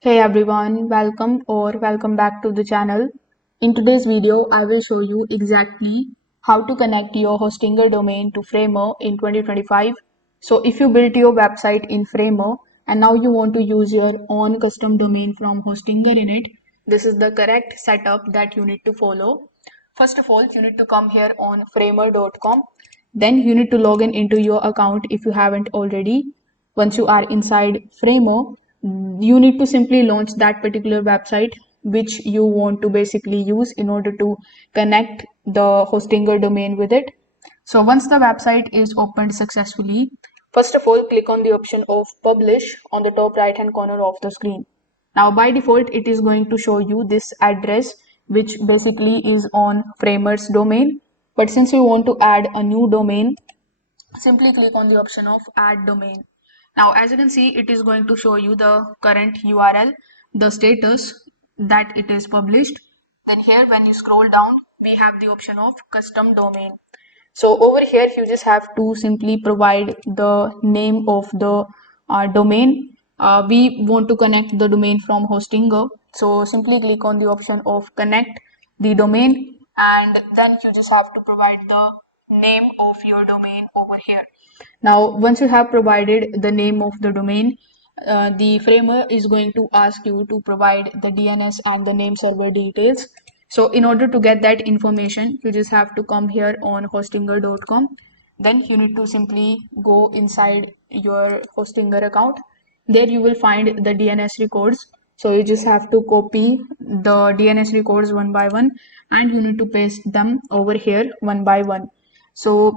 Hey everyone, welcome back to the channel. In today's video, I will show you exactly how to connect your Hostinger domain to Framer in 2025. So if you built your website in Framer and now you want to use your own custom domain from Hostinger in it, this is the correct setup that you need to follow. First of all, you need to come here on framer.com. Then you need to log in into your account if you haven't already. Once you are inside Framer, you need to simply launch that particular website which you want to basically use in order to connect the Hostinger domain with it. So once the website is opened successfully, first of all, click on the option of publish on the top right hand corner of the screen. Now by default, it is going to show you this address, which basically is on Framer's domain. But since you want to add a new domain, simply click on the option of add domain. Now as you can see, it is going to show you the current URL, the status that it is published. Then here when you scroll down, we have the option of custom domain. So over here you just have to simply provide the name of the domain. We want to connect the domain from Hostinger, so simply click on the option of connect the domain, and then you just have to provide the name of your domain over here. Now once you have provided the name of the domain, the framer is going to ask you to provide the DNS and the name server details. So in order to get that information, you just have to come here on hostinger.com. Then you need to simply go inside your Hostinger account. There you will find the DNS records. So you just have to copy the DNS records one by one, and you need to paste them over here one by one. So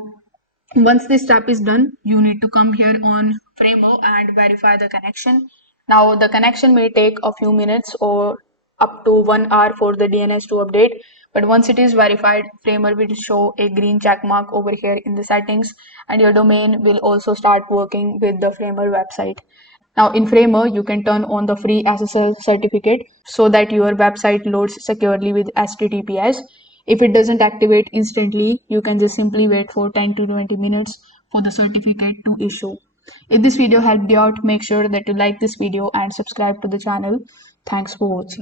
once this step is done, you need to come here on Framer and verify the connection. Now the connection may take a few minutes or up to 1 hour for the DNS to update. But once it is verified, Framer will show a green check mark over here in the settings, and your domain will also start working with the Framer website. Now in Framer, you can turn on the free SSL certificate so that your website loads securely with HTTPS. If it doesn't activate instantly, you can just simply wait for 10 to 20 minutes for the certificate to issue. If this video helped you out, make sure that you like this video and subscribe to the channel. Thanks for watching.